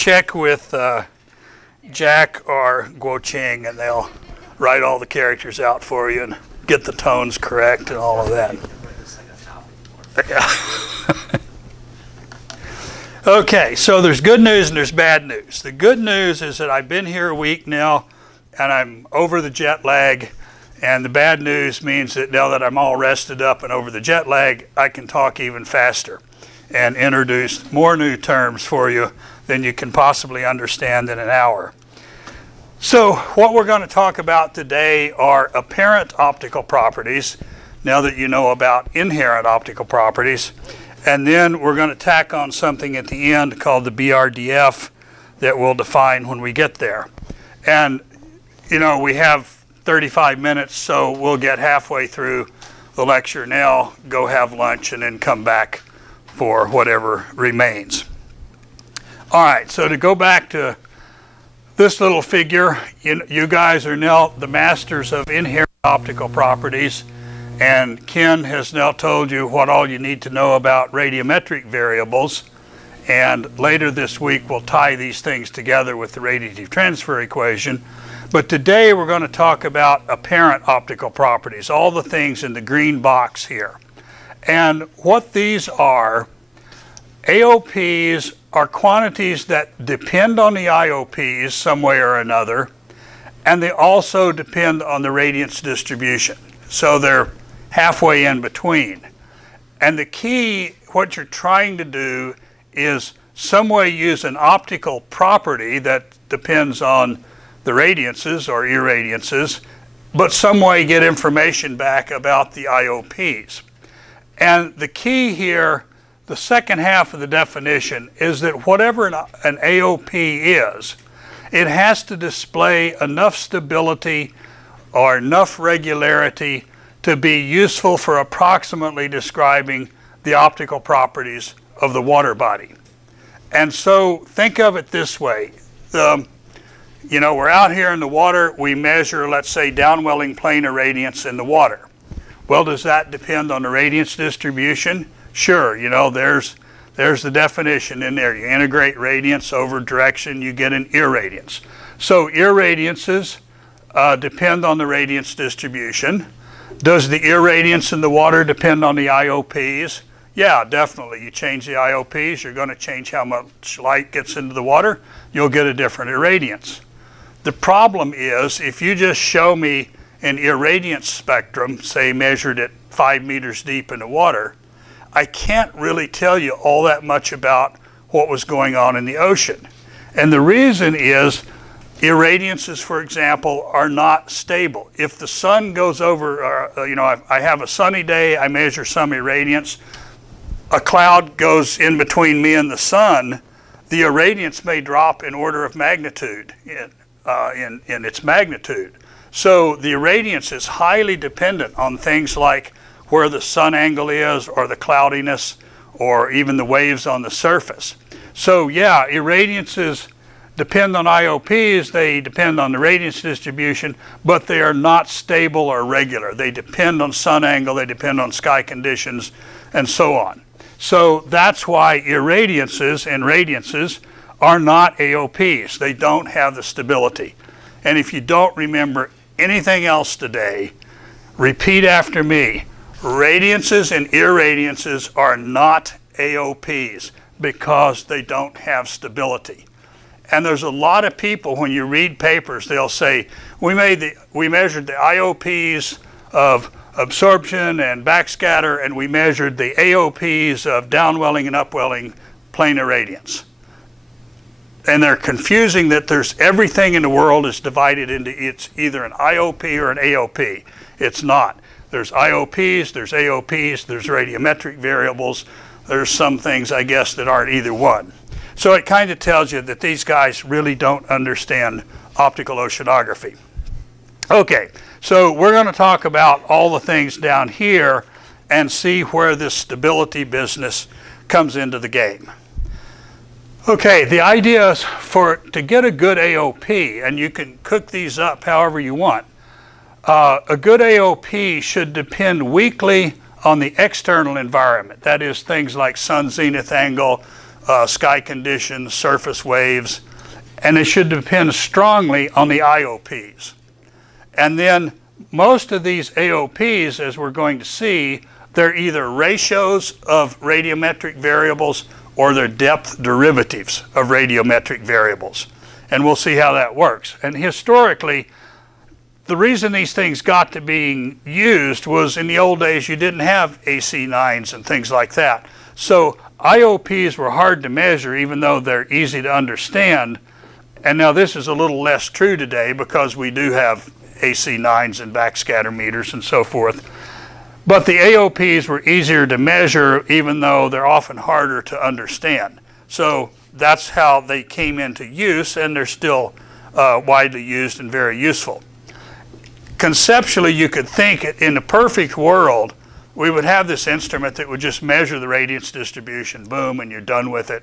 check with Jack or Guo Ching, and they'll write all the characters out for you and get the tones correct and all of that. Yeah. Okay, so there's good news and there's bad news. The good news is that I've been here a week now and I'm over the jet lag, and the bad news means that now that I'm all rested up and over the jet lag, I can talk even faster and introduce more new terms for you than you can possibly understand in an hour. So what we're going to talk about today are apparent optical properties, now that you know about inherent optical properties. And then we're going to tack on something at the end called the BRDF that we'll define when we get there. And, you know, we have 35 minutes, so we'll get halfway through the lecture now, go have lunch, and then come back for whatever remains. All right, so to go back to this little figure, you guys are now the masters of inherent optical properties. And Ken has now told you what all you need to know about radiometric variables. And later this week, we'll tie these things together with the radiative transfer equation. But today, we're going to talk about apparent optical properties, all the things in the green box here. And what these are, AOPs are quantities that depend on the IOPs some way or another, and they also depend on the radiance distribution. So they're halfway in between. And the key, what you're trying to do is some way use an optical property that depends on the radiances or irradiances, but some way get information back about the IOPs. And the key here, the second half of the definition, is that whatever an AOP is, it has to display enough stability or enough regularity to be useful for approximately describing the optical properties of the water body. And so think of it this way. You know, we're out here in the water, we measure, let's say, downwelling plane irradiance in the water. Well, does that depend on the radiance distribution? Sure, you know, there's the definition in there. You integrate radiance over direction, you get an irradiance. So irradiances depend on the radiance distribution. Does the irradiance in the water depend on the IOPs? Yeah, definitely. You change the IOPs, you're going to change how much light gets into the water, you'll get a different irradiance. The problem is, if you just show me an irradiance spectrum, say measured at 5 meters deep in the water, I can't really tell you all that much about what was going on in the ocean. And the reason is, irradiances, for example, are not stable. If the sun goes over, you know, I have a sunny day, I measure some irradiance, a cloud goes in between me and the sun, the irradiance may drop in order of magnitude in its magnitude. So the irradiance is highly dependent on things like where the sun angle is, or the cloudiness, or even the waves on the surface. So yeah, irradiances depend on IOPs, they depend on the radiance distribution, but they are not stable or regular. They depend on sun angle, they depend on sky conditions, and so on. So that's why irradiances and radiances are not AOPs. They don't have the stability. And if you don't remember anything else today, repeat after me. Radiances and irradiances are not AOPs because they don't have stability. And there's a lot of people, when you read papers, they'll say, we measured the IOPs of absorption and backscatter, and we measured the AOPs of downwelling and upwelling plane irradiance. And they're confusing that there's everything in the world is divided into it's either an IOP or an AOP. It's not. There's IOPs, there's AOPs, there's radiometric variables. There's some things, I guess, that aren't either one. So it kind of tells you that these guys really don't understand optical oceanography. Okay, so we're going to talk about all the things down here and see where this stability business comes into the game. Okay, the idea is to get a good AOP, and you can cook these up however you want, a good AOP should depend weakly on the external environment. That is, things like sun zenith angle, sky conditions, surface waves, and it should depend strongly on the IOPs. And then most of these AOPs, as we're going to see, they're either ratios of radiometric variables or they're depth derivatives of radiometric variables. And we'll see how that works. And historically, the reason these things got to being used was in the old days you didn't have AC9s and things like that. So IOPs were hard to measure even though they're easy to understand. And now this is a little less true today because we do have AC9s and backscatter meters and so forth. But the AOPs were easier to measure even though they're often harder to understand. So that's how they came into use, and they're still widely used and very useful. Conceptually, you could think in a perfect world, we would have this instrument that would just measure the radiance distribution, boom, and you're done with it.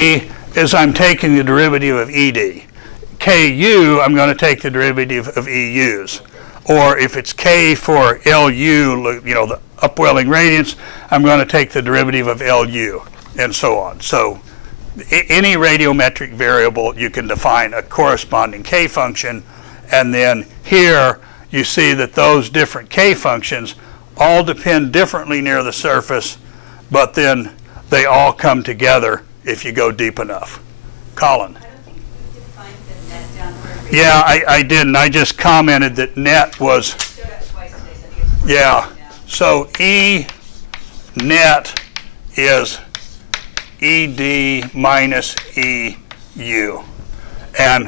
is I'm taking the derivative of ED. KU, I'm going to take the derivative of EUs. Or if it's K for LU, you know, the upwelling radiance, I'm going to take the derivative of LU, and so on. So any radiometric variable, you can define a corresponding K function, and then here you see that those different K functions all depend differently near the surface, but then they all come together if you go deep enough. Colin? I don't think you defined the net downward. Yeah, I didn't. I just commented that net was, Showed up twice today, so I think it's worth yeah. noting down. So E net is ED minus EU. And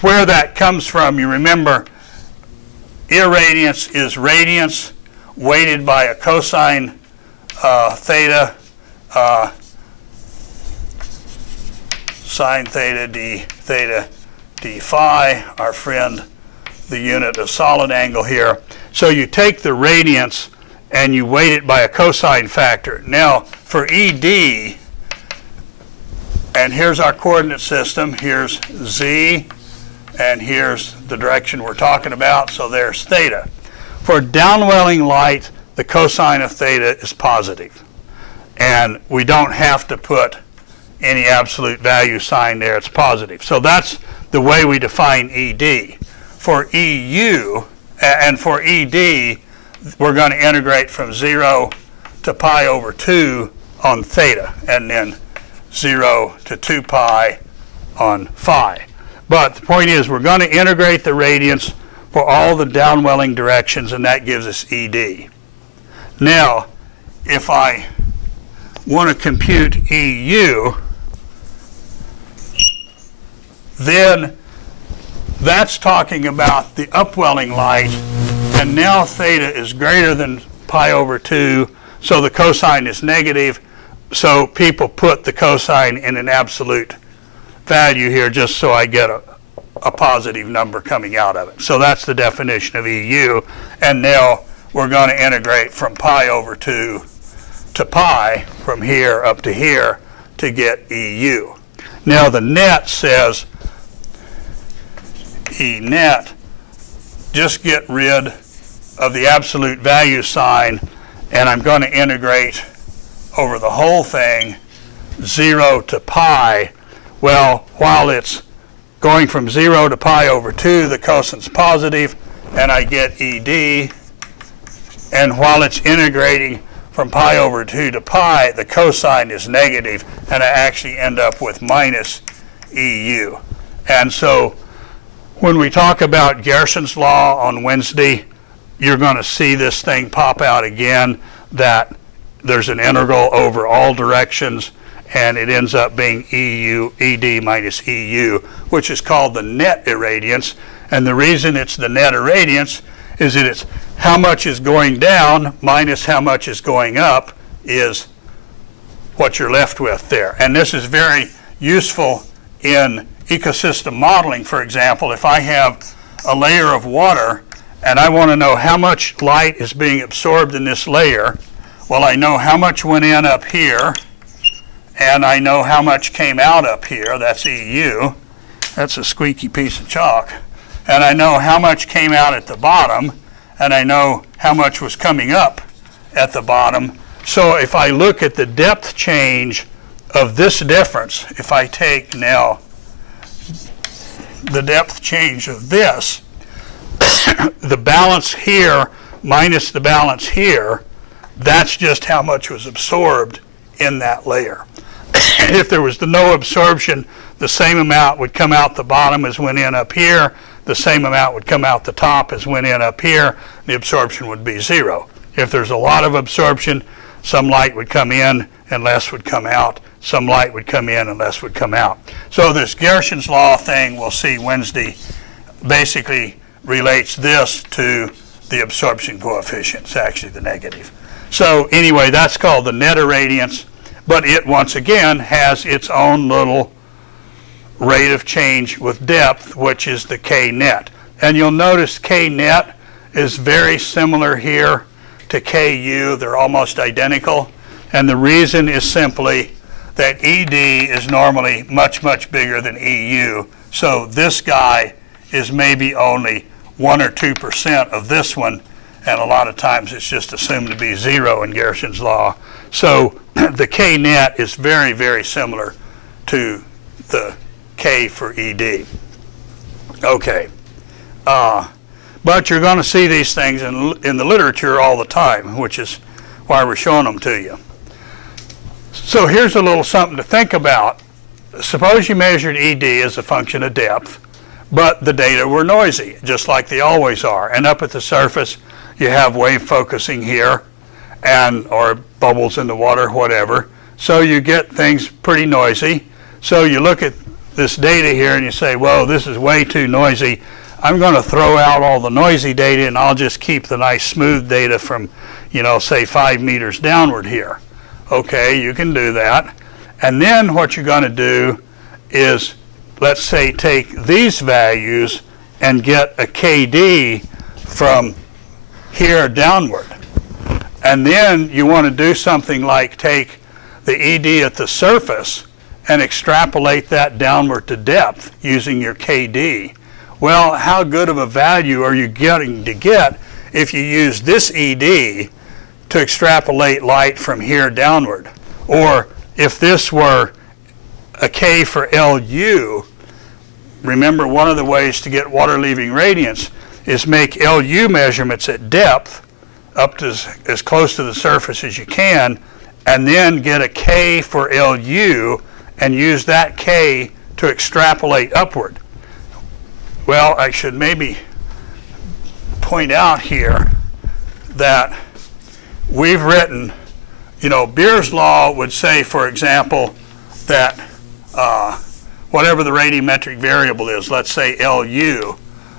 where that comes from, you remember, irradiance is radiance weighted by a cosine theta, sine theta d phi, our friend, the unit of solid angle here. So you take the radiance and you weight it by a cosine factor. Now, for ED, and here's our coordinate system, here's Z, and here's the direction we're talking about, so there's theta. For downwelling light, the cosine of theta is positive. And we don't have to put any absolute value sign there, it's positive. So that's the way we define ED. For EU, and for ED, we're going to integrate from 0 to pi over 2 on theta, and then 0 to 2 pi on phi. But the point is, we're going to integrate the radiance for all the downwelling directions, and that gives us ED. Now, if I want to compute EU, then that's talking about the upwelling light, and now theta is greater than pi over 2, so the cosine is negative, so people put the cosine in an absolute value here just so I get a positive number coming out of it. So that's the definition of EU, and now we're going to integrate from pi over 2 to pi, from here up to here, to get EU. Now the net says E net, just get rid of the absolute value sign, and I'm going to integrate over the whole thing 0 to pi. Well, while it's going from 0 to pi over 2, the cosine's positive, and I get ED. And while it's integrating from pi over 2 to pi, the cosine is negative, and I actually end up with minus EU. And so when we talk about Gerson's law on Wednesday, you're going to see this thing pop out again, that there's an integral over all directions, and it ends up being ED minus EU, which is called the net irradiance. And the reason it's the net irradiance is that it's how much is going down minus how much is going up is what you're left with there. And this is very useful in ecosystem modeling. For example, if I have a layer of water and I want to know how much light is being absorbed in this layer, well, I know how much went in up here, and I know how much came out up here. That's EU. That's a squeaky piece of chalk. And I know how much came out at the bottom, and I know how much was coming up at the bottom. So if I look at the depth change of this difference, if I take now the depth change of this, the balance here minus the balance here, that's just how much was absorbed in that layer. If there was no absorption, the same amount would come out the bottom as went in up here, the same amount would come out the top as went in up here, the absorption would be 0. If there's a lot of absorption, some light would come in and less would come out, some light would come in and less would come out. So this Gerson's law thing we'll see Wednesday basically relates this to the absorption coefficient. It's actually the negative. So anyway, that's called the net irradiance, but it once again has its own little rate of change with depth, which is the K net. And you'll notice K net is very similar here to KU. They're almost identical. And the reason is simply that ED is normally much, much bigger than EU. So this guy is maybe only 1 or 2% of this one, and a lot of times it's just assumed to be 0 in Garrison's law. So the K net is very, very similar to the K for ED. Okay. But you're going to see these things in the literature all the time, which is why we're showing them to you. So here's a little something to think about. Suppose you measured ED as a function of depth, but the data were noisy, just like they always are. And up at the surface, you have wave focusing here, or bubbles in the water, whatever. So you get things pretty noisy. So you look at this data here and you say, whoa, this is way too noisy. I'm going to throw out all the noisy data and I'll just keep the nice smooth data from, say 5 meters downward here. Okay, you can do that. And then what you're going to do is, let's say, take these values and get a KD from here downward. And then you want to do something like take the ED at the surface and extrapolate that downward to depth using your KD. Well, how good of a value are you getting to get if you use this ED to extrapolate light from here downward? Or if this were a K for LU, remember one of the ways to get water leaving radiance is make LU measurements at depth up to as close to the surface as you can, and then get a K for LU and use that K to extrapolate upward. Well, I should maybe point out here that we've written, Beer's law would say, for example, that whatever the radiometric variable is, let's say LU,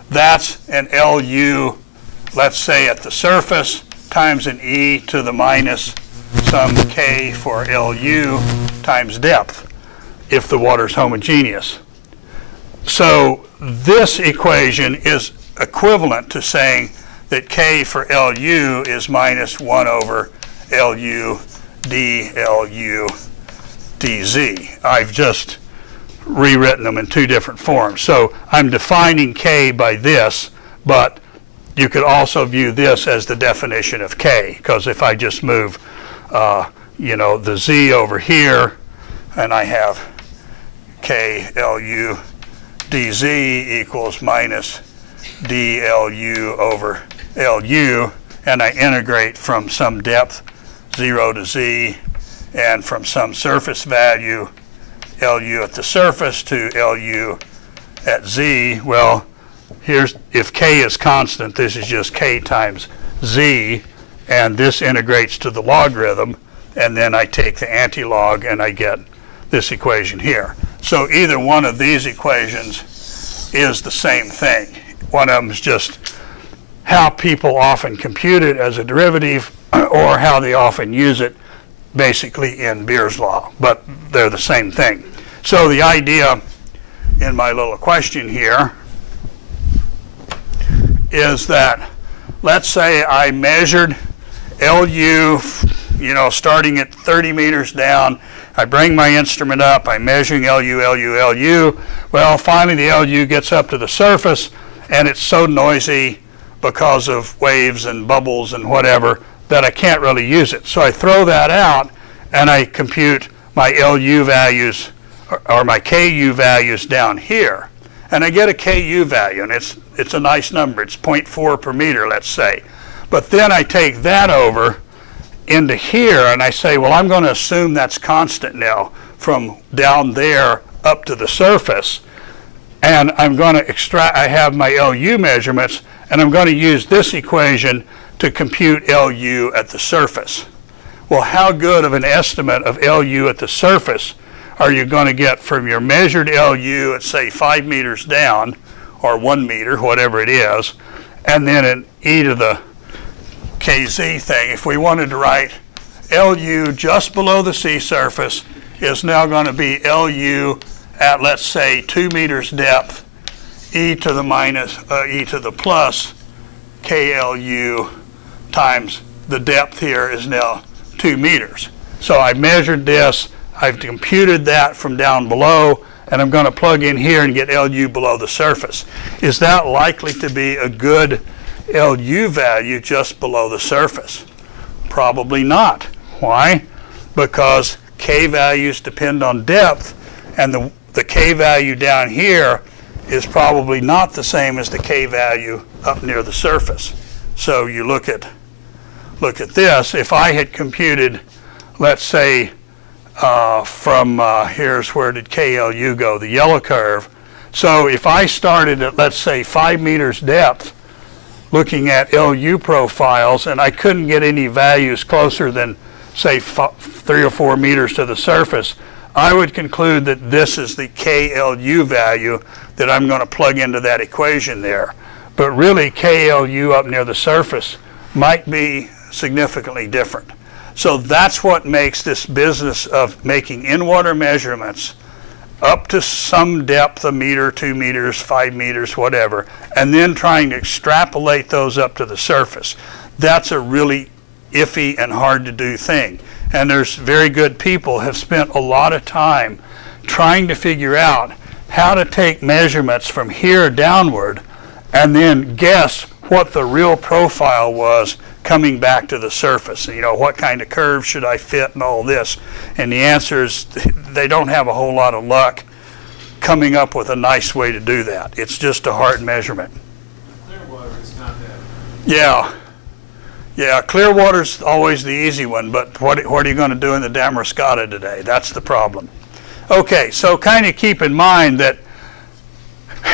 that's an LU, let's say at the surface, times an E to the minus some K for LU times depth, if the water's homogeneous. So this equation is equivalent to saying that K for LU is minus 1 over LU dLu dz. I've just rewritten them in two different forms. So I'm defining K by this, but you could also view this as the definition of K, because if I just move the Z over here, and I have K LU dz equals minus dLu over LU, and I integrate from some depth 0 to Z and from some surface value LU at the surface to LU at Z. Well, here's, if K is constant, this is just K times Z, and this integrates to the logarithm, and then I take the antilog and I get this equation here. So either one of these equations is the same thing. One of them is just how people often compute it as a derivative, or how they often use it basically in Beer's law, but they're the same thing. So the idea in my little question here is that, let's say I measured LU, starting at 30 meters down. I bring my instrument up, I'm measuring LU. Well, finally the LU gets up to the surface, and it's so noisy because of waves and bubbles and whatever that I can't really use it. So I throw that out, and I compute my LU values, or my KU values down here. And I get a KU value, and it's a nice number. It's 0.4 per meter, let's say. But then I take that over into here, and I say, well, I'm going to assume that's constant now from down there up to the surface. And I'm going to extract, I have my LU measurements, and I'm going to use this equation to compute LU at the surface. Well, how good of an estimate of LU at the surface are you going to get from your measured LU at, say, 5 meters down, or 1 meter, whatever it is, and then an e to the kz thing? If we wanted to write LU just below the sea surface is now going to be LU at, let's say, 2 meters depth, e to the minus, e to the plus KLU times the depth here is now 2 meters. So I measured this, I've computed that from down below, and I'm going to plug in here and get LU below the surface. Is that likely to be a good LU value just below the surface? Probably not. Why? Because K values depend on depth, and the K value down here is probably not the same as the K value up near the surface. So you look at this. If I had computed, let's say, here's where did KLU go, the yellow curve. So if I started at, let's say, 5 meters depth, looking at LU profiles, and I couldn't get any values closer than, say, 3 or 4 meters to the surface, I would conclude that this is the KLU value that I'm going to plug into that equation there. But really, KLU up near the surface might be significantly different. So that's what makes this business of making in-water measurements up to some depth, 1 meter, 2 meters, 5 meters, whatever, and then trying to extrapolate those up to the surface. That's a really iffy and hard to do thing. And there's very good people have spent a lot of time trying to figure out how to take measurements from here downward and then guess what the real profile was coming back to the surface. You know, what kind of curve should I fit and all this? And the answer is they don't have a whole lot of luck coming up with a nice way to do that. It's just a hard measurement. Clearwater is not that. Yeah, Clearwater's always the easy one, but what are you going to do in the Damariscotta today? That's the problem. Okay, so kind of keep in mind that,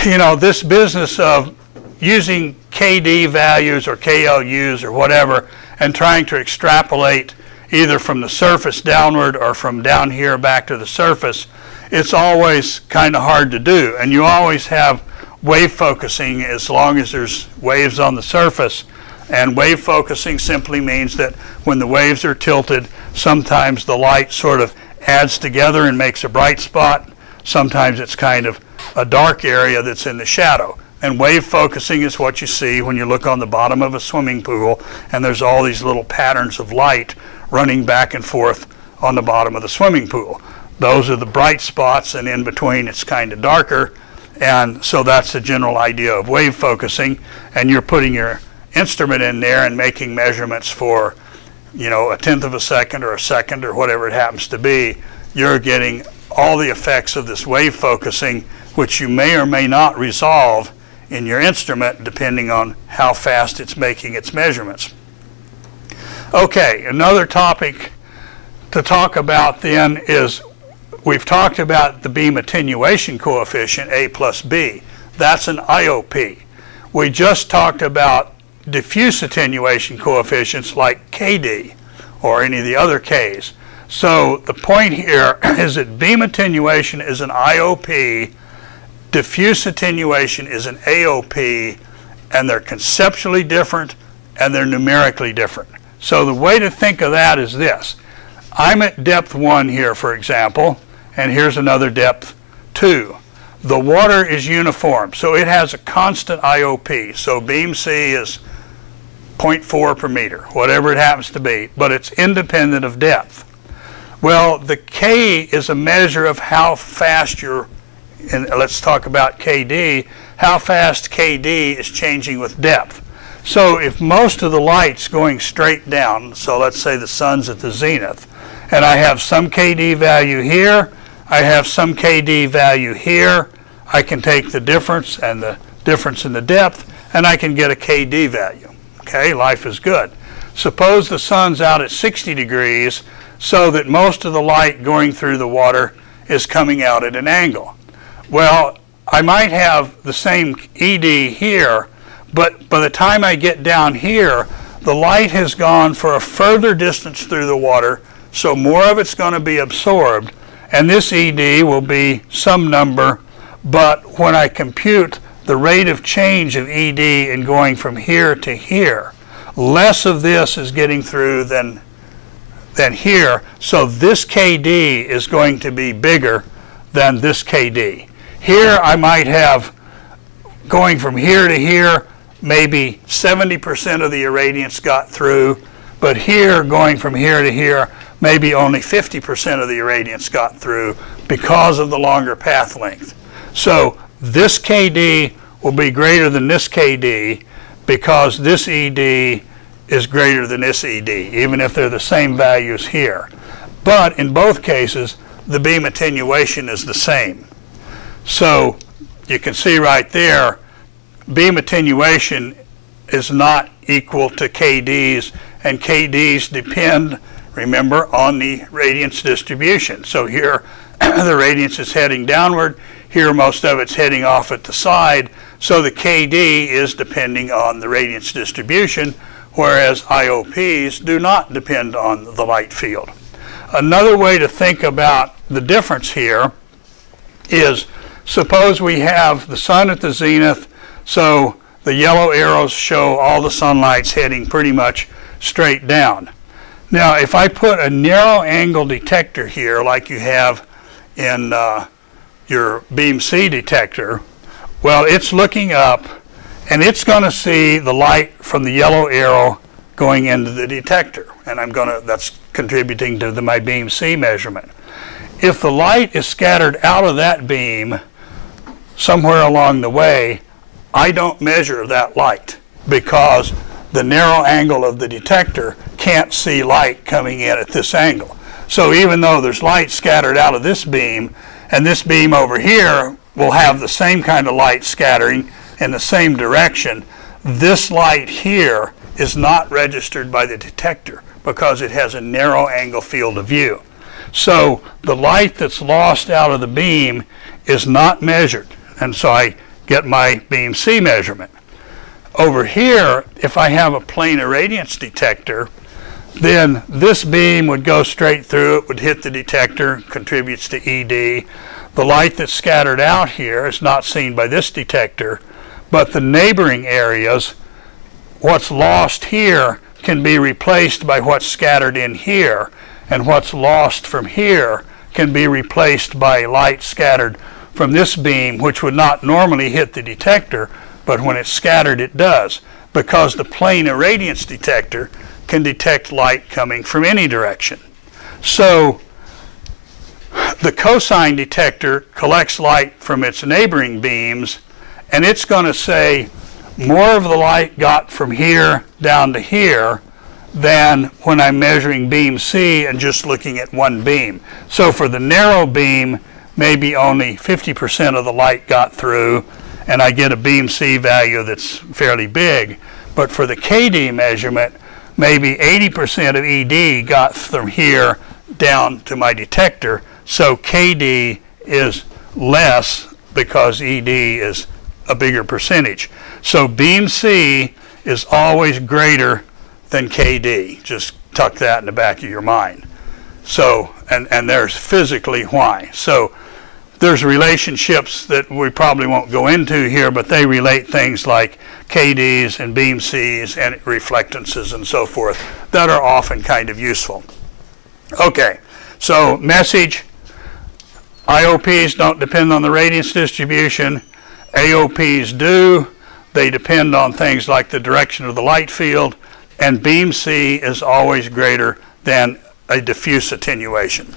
you know, this business of using KD values or KLUs or whatever and trying to extrapolate either from the surface downward or from down here back to the surface, it's always kind of hard to do. And you always have wave focusing as long as there's waves on the surface. And wave focusing simply means that when the waves are tilted, sometimes the light sort of adds together and makes a bright spot. Sometimes it's kind of a dark area that's in the shadow. And wave focusing is what you see when you look on the bottom of a swimming pool and there's all these little patterns of light running back and forth on the bottom of the swimming pool. Those are the bright spots, and in between it's kind of darker. And so that's the general idea of wave focusing. And you're putting your instrument in there and making measurements for, you know, 1/10 of a second or a second or whatever it happens to be. You're getting all the effects of this wave focusing, which you may or may not resolve in your instrument depending on how fast it's making its measurements. Okay, another topic to talk about then is we've talked about the beam attenuation coefficient, A plus B. That's an IOP. We just talked about diffuse attenuation coefficients like KD or any of the other Ks. So the point here is that beam attenuation is an IOP, diffuse attenuation is an AOP, and they're conceptually different and they're numerically different. So the way to think of that is this. I'm at depth 1 here, for example, and here's another depth 2. The water is uniform, so it has a constant IOP. So beam C is 0.4 per meter, whatever it happens to be, but it's independent of depth. Well, the K is a measure of how fast and let's talk about KD, how fast KD is changing with depth. So if most of the light's going straight down, so let's say the sun's at the zenith, and I have some KD value here, I have some KD value here, I can take the difference and the difference in the depth, and I can get a KD value. Okay, life is good. Suppose the sun's out at 60 degrees so that most of the light going through the water is coming out at an angle. Well, I might have the same ED here, but by the time I get down here, the light has gone for a further distance through the water, so more of it's going to be absorbed, and this ED will be some number, but when I compute the rate of change of ED in going from here to here, less of this is getting through than here, so this KD is going to be bigger than this KD. Here I might have, going from here to here, maybe 70% of the irradiance got through, But here, going from here to here, maybe only 50% of the irradiance got through because of the longer path length. So this KD will be greater than this KD because this ED is greater than this ED, even if they're the same values here. But in both cases, the beam attenuation is the same. So you can see right there, beam attenuation is not equal to KDs, and KDs depend, remember, on the radiance distribution. So here the radiance is heading downward, here most of it's heading off at the side, so the KD is depending on the radiance distribution, whereas IOPs do not depend on the light field. Another way to think about the difference here is, suppose we have the sun at the zenith, so the yellow arrows show all the sunlight's heading pretty much straight down. Now, if I put a narrow angle detector here, like you have in your beam C detector, well, it's looking up, and it's going to see the light from the yellow arrow going into the detector, and that's contributing to my beam C measurement. If the light is scattered out of that beam somewhere along the way, I don't measure that light because the narrow angle of the detector can't see light coming in at this angle. So even though there's light scattered out of this beam, and this beam over here will have the same kind of light scattering in the same direction, this light here is not registered by the detector because it has a narrow angle field of view. So the light that's lost out of the beam is not measured, and so I get my beam C measurement. Over here, if I have a plane irradiance detector, then this beam would go straight through, it would hit the detector, contributes to ED. The light that's scattered out here is not seen by this detector, but the neighboring areas, what's lost here can be replaced by what's scattered in here, and what's lost from here can be replaced by light scattered from this beam, which would not normally hit the detector, but when it's scattered it does, because the plane irradiance detector can detect light coming from any direction. So the cosine detector collects light from its neighboring beams, and it's going to say more of the light got from here down to here than when I'm measuring beam C and just looking at one beam. So for the narrow beam, maybe only 50% of the light got through, and I get a beam C value that's fairly big. But for the KD measurement, maybe 80% of ED got from here down to my detector, so KD is less because ED is a bigger percentage. So beam C is always greater than KD. Just tuck that in the back of your mind. So, and there's physically why. So there's relationships that we probably won't go into here, but they relate things like KDs and beam Cs and reflectances and so forth that are often kind of useful. Okay, so message, IOPs don't depend on the radiance distribution. AOPs do. They depend on things like the direction of the light field, and beam C is always greater than a diffuse attenuation.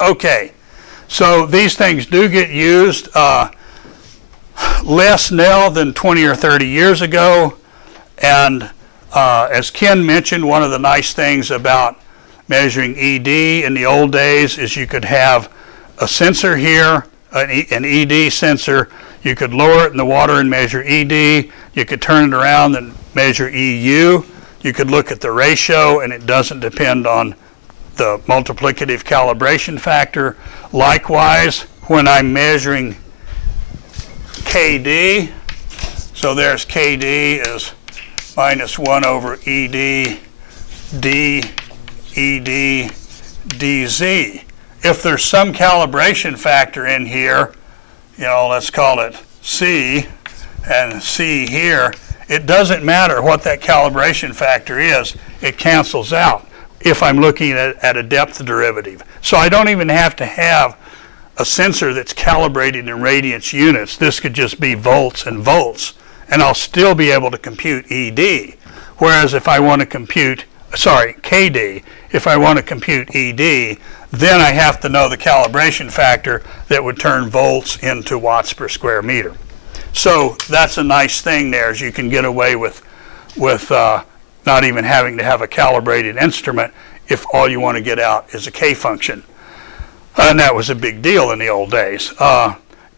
Okay, so these things do get used less now than 20 or 30 years ago, and as Ken mentioned, one of the nice things about measuring ED in the old days is you could have a sensor here, an ED sensor. You could lower it in the water and measure ED. You could turn it around and measure EU. You could look at the ratio, and it doesn't depend on the multiplicative calibration factor. Likewise, when I'm measuring KD, so there's KD is minus 1 over ED d ED dz. If there's some calibration factor in here, you know, let's call it C, and C here, it doesn't matter what that calibration factor is, it cancels out if I'm looking at a depth derivative. So I don't even have to have a sensor that's calibrated in radiance units. This could just be volts and volts, and I'll still be able to compute ED. Whereas if I want to compute, KD, if I want to compute ED, then I have to know the calibration factor that would turn volts into watts per square meter. So that's a nice thing there, is you can get away with not even having to have a calibrated instrument if all you want to get out is a K function. And that was a big deal in the old days.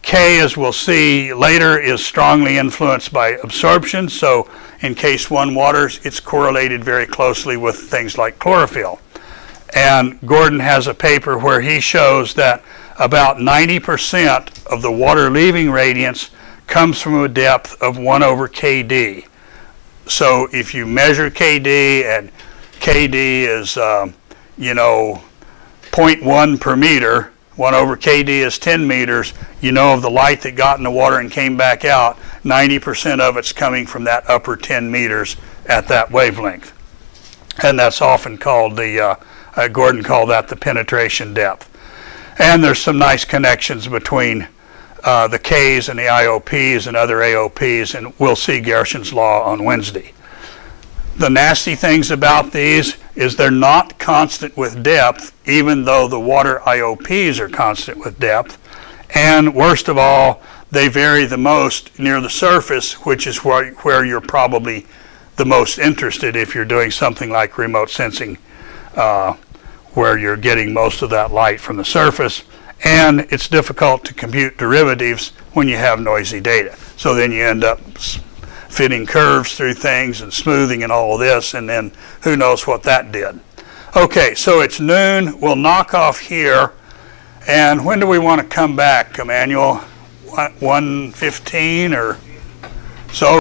K, as we'll see later, is strongly influenced by absorption. So in case 1 waters, it's correlated very closely with things like chlorophyll. And Gordon has a paper where he shows that about 90% of the water leaving radiance comes from a depth of 1 over KD. So if you measure KD, and KD is, 0.1 per meter, 1 over KD is 10 meters, you know of the light that got in the water and came back out, 90% of it's coming from that upper 10 meters at that wavelength. And that's often called Gordon called that the penetration depth. And there's some nice connections between the Ks and the IOPs and other AOPs, and we'll see Gerson's law on Wednesday. The nasty things about these is they're not constant with depth, even though the water IOPs are constant with depth. And worst of all, they vary the most near the surface, which is where you're probably the most interested if you're doing something like remote sensing, where you're getting most of that light from the surface. And it's difficult to compute derivatives when you have noisy data. So then you end up fitting curves through things and smoothing and all of this, and then who knows what that did. Okay, so it's noon. We'll knock off here. And when do we want to come back, Emmanuel? 1:15 or so?